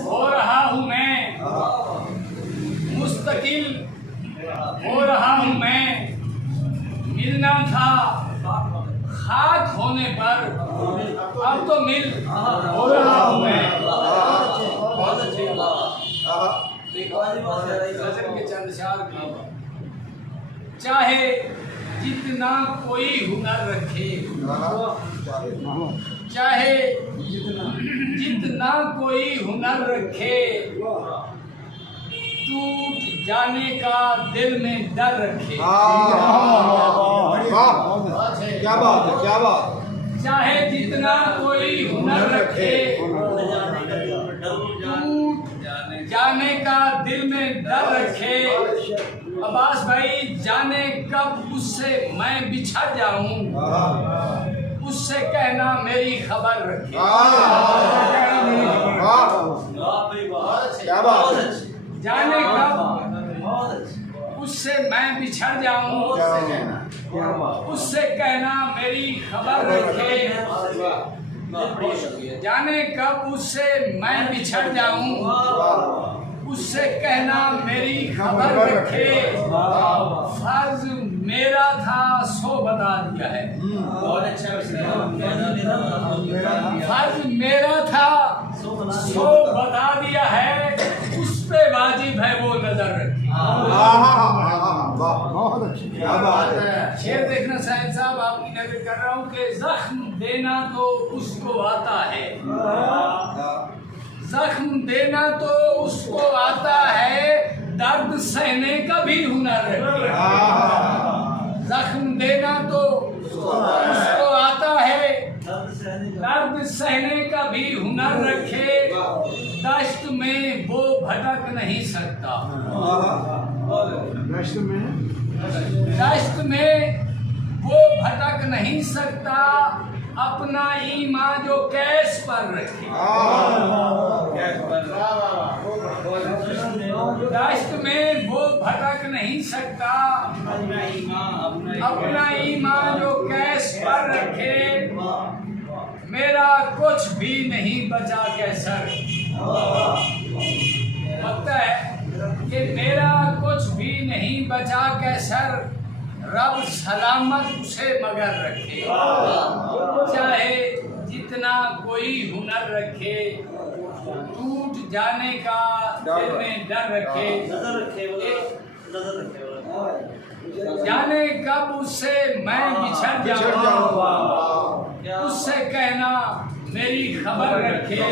हो रहा हूँ मैं मुस्तकिल, हो रहा हूँ मैं। मिलना था खाक होने पर, अब तो मिल हो रहा हूँ मैं। बहुत अच्छी गजल के चंद शार की। चाहे जितना कोई हुनर रखे, चाहे जितना कोई हुनर रखे, टूट जाने का दिल में डर रखे। क्या बात है, क्या बात। चाहे जितना कोई हुनर रखे, टूट जाने का दिल में डर रखे। अब्बास भाई, जाने कब उससे मैं बिछड़ जाऊं, उससे कहना मेरी खबर रखे। क्या बात। जाने कब उससे मैं बिछड़ जाऊं, उससे कहना मेरी खबर रखे। जाने कब उससे मैं बिछड़ जाऊं, उससे कहना मेरी खबर रखे। फर्ज मेरा था सो बता दिया है, बहुत अच्छा फर्ज मेरा था सो बता दिया है। उस पे वाजिब है वो नजर रखे। बहुत अच्छी, क्या बात है। शेर देखना साहिब साहब, आपकी नजर कर रहा हूँ कि जख्म देना तो उसको आता है, जख्म देना तो उसको आता है, दर्द सहने का भी हुनर रखे। जख्म देना तो उसको आता है, दर्द सहने का भी हुनर रखे। दश्त में वो भटक नहीं सकता, दश्त में वो भटक नहीं सकता। अपना ईमान जो कैस पर रखे, दश्त में वो भटक नहीं सकता। अपना ईमान जो कैस पर रखे। मेरा कुछ भी नहीं बचा कैसर, लगता है कि मेरा कुछ भी नहीं बचा कैसर। रब सलामत उसे मगर रखे। चाहे जितना कोई हुनर रखे, टूट जाने का दिल में डर रखे। जाने कब उससे मैं बिछड़ जाऊँ, उससे कहना मेरी खबर रखे।